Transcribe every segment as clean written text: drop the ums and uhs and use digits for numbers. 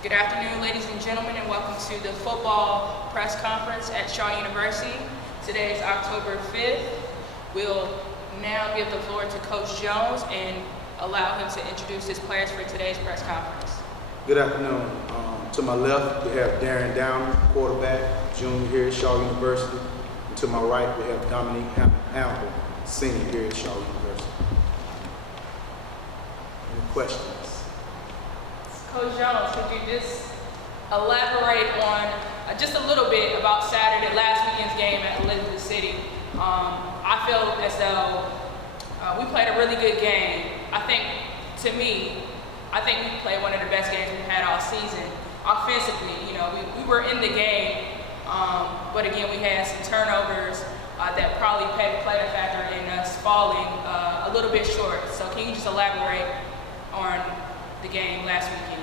Good afternoon, ladies and gentlemen, and welcome to the football press conference at Shaw University. Today is October 5th. We'll now give the floor to Coach Jones and allow him to introduce his players for today's press conference. Good afternoon. To my left, we have Darron, quarterback, junior here at Shaw University. And to my right, we have Dominique, Hannibal, senior here at Shaw University. Any questions? Coach Jones, could you just elaborate on just a little bit about last weekend's game at Elizabeth City? I feel as though we played a really good game. I think we played one of the best games we've had all season. Offensively, we were in the game, but again, we had some turnovers that probably played a factor in us falling a little bit short. So can you just elaborate on the game last weekend?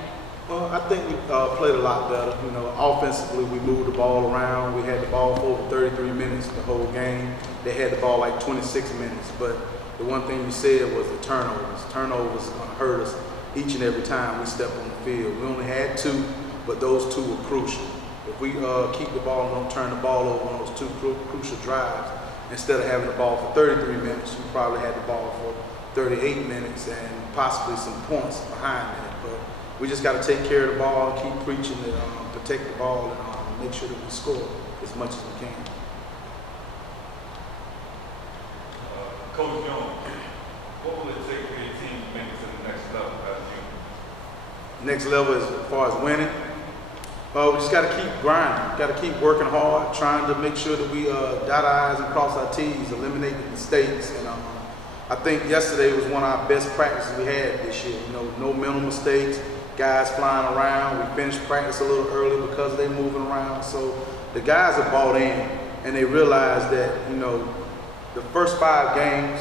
Well, I think we played a lot better. Offensively, we moved the ball around. We had the ball for over 33 minutes the whole game. They had the ball like 26 minutes. But the one thing you said was the turnovers. Turnovers are going to hurt us each and every time we step on the field. We only had 2, but those 2 were crucial. If we keep the ball and don't turn the ball over on those 2 crucial drives, instead of having the ball for 33 minutes, you probably had the ball for 38 minutes and possibly some points behind that. But we just got to take care of the ball, keep preaching to protect the ball, and make sure that we score as much as we can. Coach Jones, what will it take for your team to make it to the next level as you? Next level as far as winning, we just got to keep grinding, got to keep working hard, trying to make sure that we dot our I's and cross our T's, eliminate the mistakes. And I think yesterday was one of our best practices we had this year. No mental mistakes, guys flying around. We finished practice a little early because they moving around. So the guys are bought in, and they realize that the first 5 games,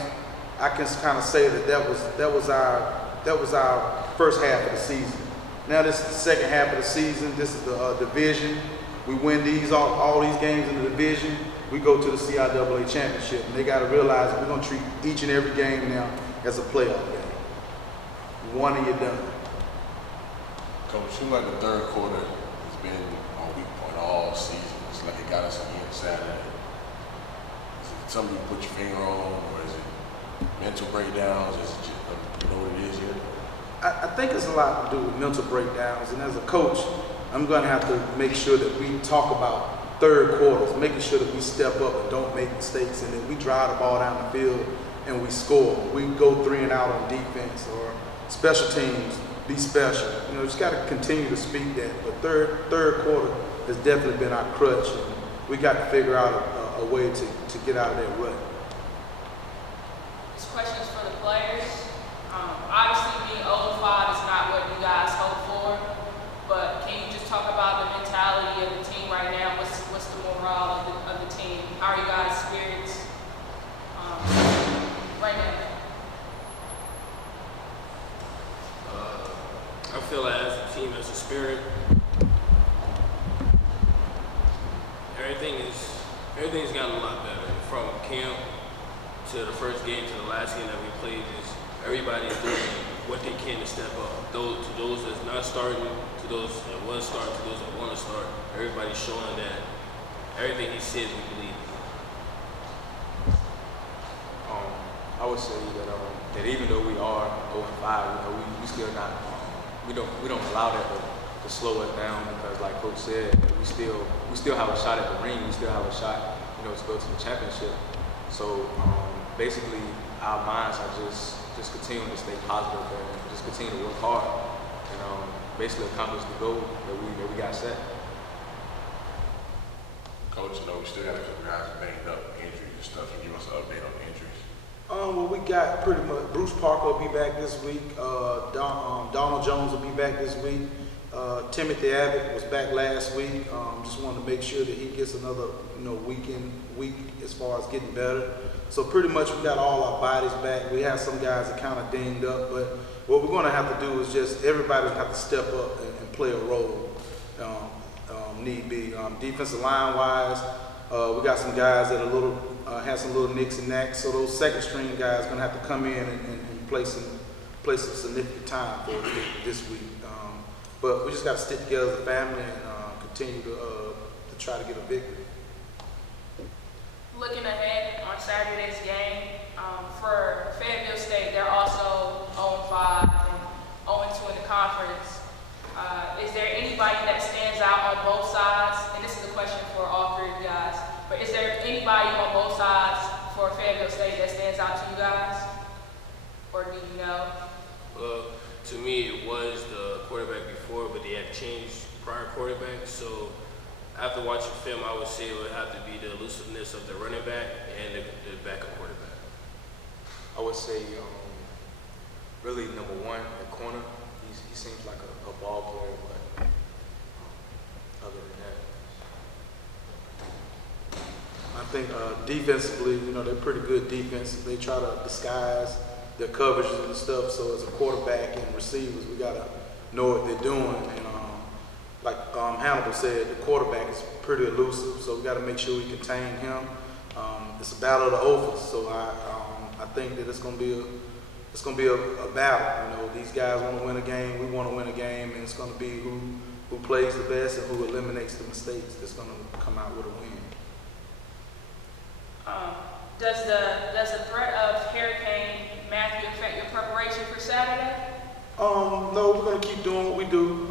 I can kind of say that was our first half of the season. Now this is the second half of the season. This is the division. We win all these games in the division. We go to the CIAA championship, and they got to realize that we're going to treat each and every game now as a playoff game. One and you're done. Coach, it seems like the third quarter has been on weak point all season. It's like it got us again Saturday. Is it something you put your finger on, or is it mental breakdowns? Is it just, what it is here? I think it's a lot to do with mental breakdowns, and as a coach, I'm going to have to make sure that we talk about third quarters, making sure that we step up and don't make mistakes, and that we drive the ball down the field and we score. We go 3 and out on defense, or special teams, be special. Just got to continue to speak that. But third quarter has definitely been our crutch, and we got to figure out a way to get out of that rut. This question is for the players. Obviously, being 0-5 is not what you guys hope for, but can you just talk about the mentality of the team right now? What's the morale of the team? How are you guys' spirits right now? I feel as a team, as a spirit, everything's gotten a lot better. From camp to the first game to the last game that we played, everybody's doing what they can to step up. To those that's not starting, to those that was starting, to those that want to start, everybody's showing that everything he says we believe. I would say that even though we are 0-5, we still not. We don't allow that to slow us down, because, like Coach said, we still have a shot at the ring. We still have a shot, to go to the championship. So basically, our minds are just continuing to stay positive and just continue to work hard and basically accomplish the goal that we got set. Coach, we still got a couple guys banged up, injuries and stuff. Can you give us an update on the injuries? Well, we got pretty much Bruce Parker will be back this week. Adrian Jones will be back this week. Timothy Abbott was back last week. Just wanted to make sure that he gets another week as far as getting better. So pretty much we got all our bodies back. We have some guys that kind of dinged up, but what we're going to have to do is just everybody will have to step up and play a role. Need be defensive line wise. We got some guys that have some little nicks and knacks. So those second string guys are going to have to come in and play some significant time for this week. But we just got to stick together as a family and continue to try to get a victory. Looking ahead on Saturday's game, for Fayetteville State, they're also 0-5 and 0-2 in the conference. Is there anybody that stands out on both sides? And this is a question for all three of you guys. But is there anybody on both sides for Fayetteville State that stands out to you guys? Or do you know? Well, to me, it was the quarterback before, but they had changed prior quarterbacks. So after watching film, I would say it would have to be the elusiveness of the running back and the backup quarterback. I would say really number one, the corner. He seems like a ball player, but other than that. I think defensively, they're pretty good defense. They try to disguise their coverages and stuff. So as a quarterback and receivers, we gotta know what they're doing. And like Hannibal said, the quarterback is pretty elusive, so we got to make sure we contain him. It's a battle of the overs, so I think that it's gonna be a battle. These guys want to win a game, we want to win a game, and it's gonna be who plays the best and who eliminates the mistakes that's gonna come out with a win. Does the threat of Hurricane Matthew affect your preparation for Saturday? No, we're going to keep doing what we do.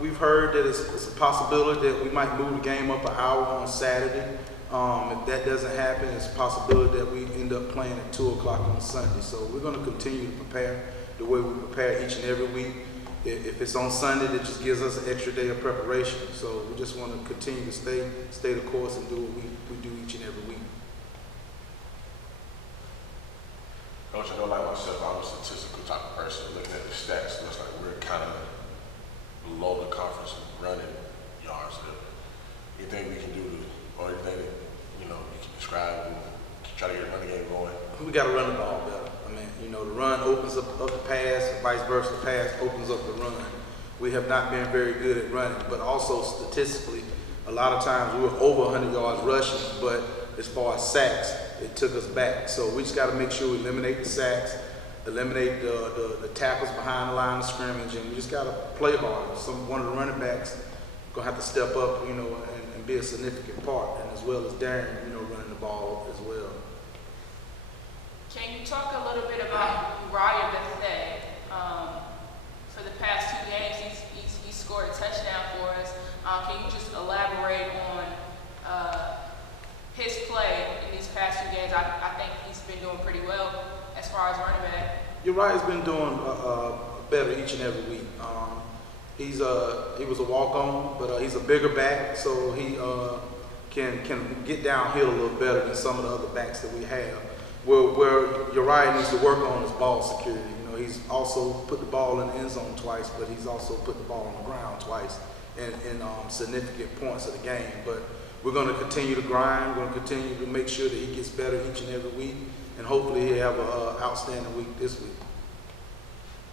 We've heard that it's a possibility that we might move the game up an hour on Saturday. If that doesn't happen, it's a possibility that we end up playing at 2 o'clock on Sunday. So we're going to continue to prepare the way we prepare each and every week. If it's on Sunday, that just gives us an extra day of preparation. So we just want to continue to stay the course and do what we do each and every week. Coach, I know like myself, I'm a statistical type of person. Looking at the stats, it looks like we're kind of below the conference in running yards. Anything we can do or anything that, you can describe and try to get a running game going? We got to run the ball better. The run opens up the pass, vice versa, the pass opens up the run. We have not been very good at running, but also statistically, a lot of times we were over 100 yards rushing, but as far as sacks, it took us back. So we just got to make sure we eliminate the sacks, eliminate the tackles behind the line of scrimmage, and we just got to play hard. One of the running backs going to have to step up, and be a significant part, and as well as Darron, running the ball as well. Can you talk a little bit about Uriah Bethea? For the past 2 games, he scored a touchdown for us. Can you just elaborate on his play in these past 2 games? I think he's been doing pretty well as far as running back. Uriah's been doing better each and every week. He was a walk-on, but he's a bigger back, so he can get downhill a little better than some of the other backs that we have. Where Uriah needs to work on is ball security. He's also put the ball in the end zone twice, but he's also put the ball on the ground twice in significant points of the game. But we're going to continue to grind. We're going to continue to make sure that he gets better each and every week, and hopefully he'll have an outstanding week this week.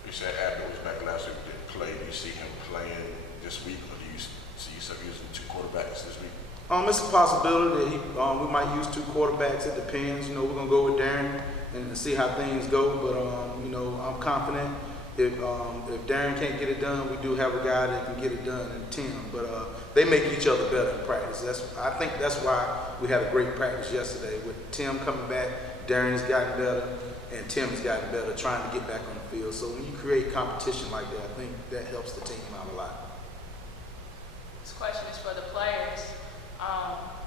You said Adrian was back last week, didn't play. Do you see him playing this week, or do you see yourself using 2 quarterbacks this week? It's a possibility that we might use 2 quarterbacks. It depends. We're going to go with Darron and see how things go. But, I'm confident if Darron can't get it done, we do have a guy that can get it done in Tim. But they make each other better in practice. I think that's why we had a great practice yesterday. With Tim coming back, Darron has gotten better, and Tim has gotten better trying to get back on the field. So when you create competition like that, I think that helps the team out a lot. This question is for the players.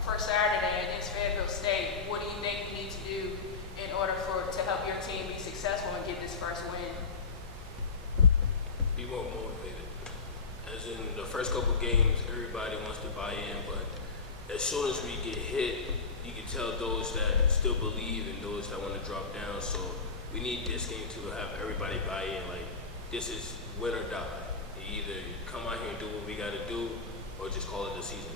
For Saturday against Fayetteville State, what do you think you need to do in order to help your team be successful and get this first win? Be more motivated. As in the first couple games, everybody wants to buy in, but as soon as we get hit, you can tell those that still believe and those that want to drop down. So we need this game to have everybody buy in. Like, this is win or die. You either come out here and do what we got to do, or just call it the season.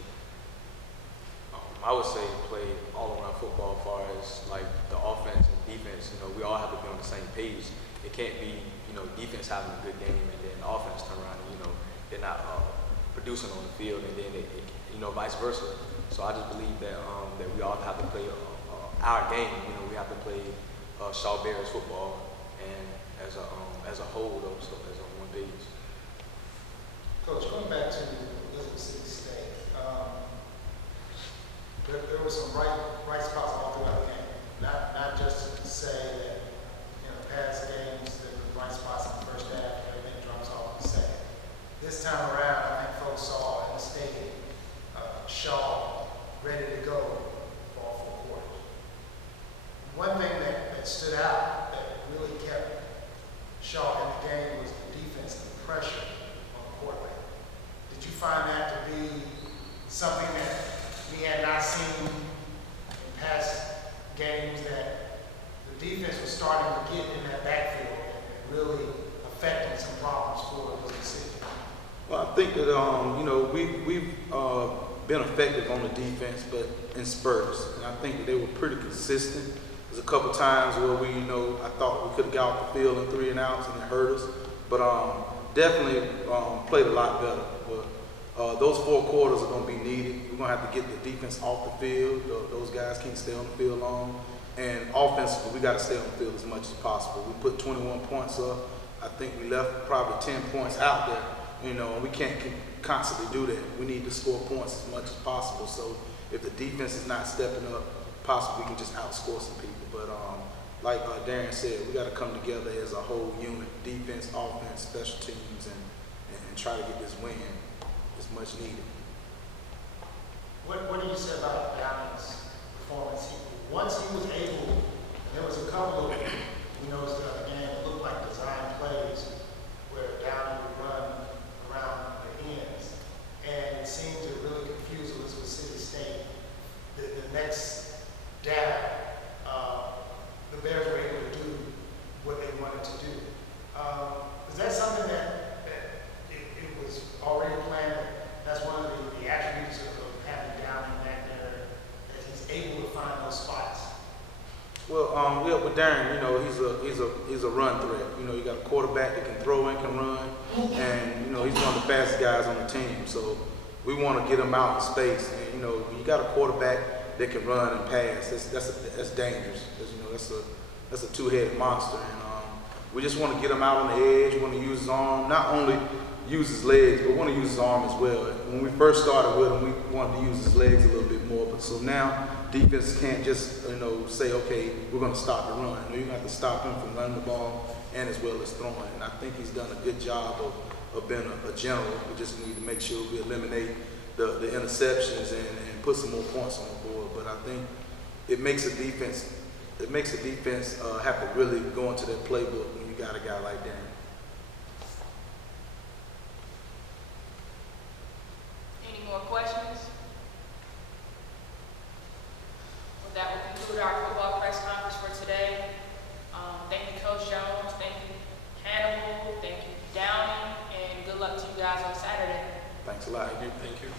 I would say play all around football as far as like the offense and defense. We all have to be on the same page. It can't be, defense having a good game and then the offense turn around and, they're not producing on the field, and then vice versa. So I just believe that that we all have to play our game. We have to play Shaw Bears football, and as a whole, though, so as a one page. going back to Elizabeth City State, there were some bright spots all throughout the game. Not just to say that, past games, there were bright spots in the first half, everything drops off in the second. This time around, I think folks saw in the stadium Shaw ready to go for all 4 quarters. One thing that stood out that really kept Shaw in the game was the defense, the pressure on the quarterback. Did you find that to be something that we had not seen in past games, that the defense was starting to get in that backfield and really affecting some problems for Elizabeth City? Well, I think that we've been effective on the defense, but in spurts, and I think that they were pretty consistent. There's a couple times where I thought we could have got off the field in 3 and outs and it hurt us, but definitely played a lot better. But those 4 quarters are going to be needed. We're going to have to get the defense off the field. Those guys can't stay on the field long, and offensively, we got to stay on the field as much as possible. We put 21 points up. I think we left probably 10 points out there. And we can't constantly do that. We need to score points as much as possible. So if the defense is not stepping up, possibly we can just outscore some people. But like Darron said, we got to come together as a whole unit: defense, offense, special teams, and try to get this win. It's much needed. What do you say about Darron's performance? Once he was able, there was a couple of, we noticed the other game, it looked like design plays where Darron would run around the ends, and it seemed to really confuse Elizabeth City State. The next down, the Bears were able to do what they wanted to do. Is that something that it was already planned? That's one of the attributes of having Darron back there, that he's able to find those spots. Well, with Darron, he's a run threat. You got a quarterback that can throw and can run, and he's one of the fastest guys on the team. So we want to get him out in space. And when you got a quarterback that can run and pass, that's dangerous. That's a two-headed monster, and we just want to get him out on the edge. We want to use his arm, not only use his legs, but we want to use his arm as well. When we first started with him, we wanted to use his legs a little bit more. But so now defense can't just say, okay, we're going to stop the run. You're going to have to stop him from running the ball and as well as throwing. And I think he's done a good job of being a general. We just need to make sure we eliminate the interceptions and put some more points on the board. But I think it makes a defense have to really go into their playbook when you got a guy like Darron. Any more questions? Well, that will conclude our football press conference for today. Thank you, Coach Jones. Thank you, Hannibal. Thank you, Downing. And good luck to you guys on Saturday. Thanks a lot. Thank you.